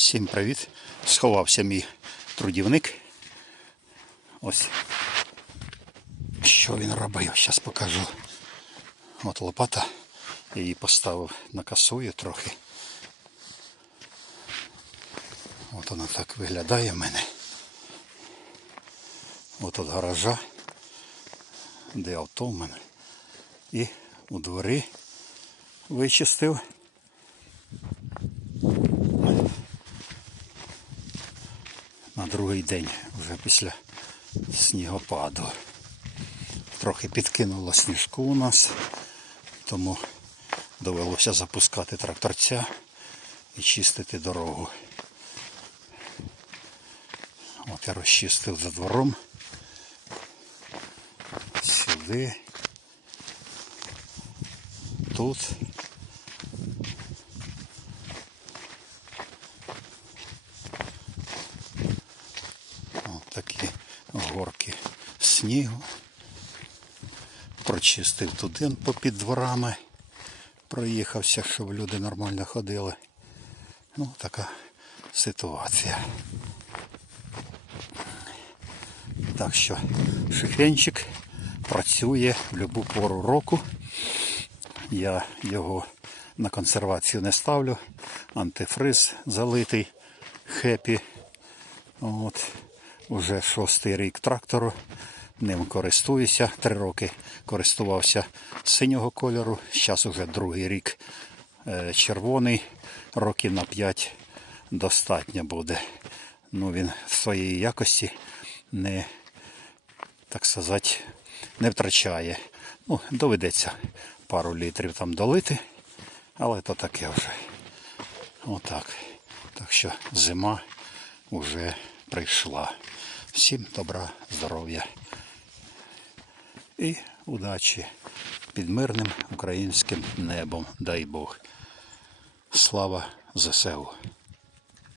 Всім привіт! Сховався мій трудівник. Ось. Що він робив? Зараз покажу. От лопата. Я її поставив на касую трохи. От вона так виглядає в мене. От от гаража, де авто в мене. І у дворі вичистив. Другий день, вже після снігопаду. Трохи підкинуло сніжку у нас, тому довелося запускати тракторця і чистити дорогу. От я розчистив за двором. Сюди. Тут. От такі горки снігу. Прочистив туди попід дворами. Проїхався, щоб люди нормально ходили. Ну, така ситуація. Так що шифенчик працює в будь-яку пору року. Я його на консервацію не ставлю. Антифриз залитий хепі. От, уже шостий рік трактору. Ним користуюся. Три роки користувався синього кольору. Зараз уже другий рік е, червоний. Років на 5 достатньо буде. Ну, він в своїй якості не, так сказати, не втрачає. Ну, доведеться пару літрів там долити, але то таке вже. Отак. Так що зима вже прийшла. Всім добра, здоров'я і удачі під мирним українським небом, дай Бог. Слава ЗСУ!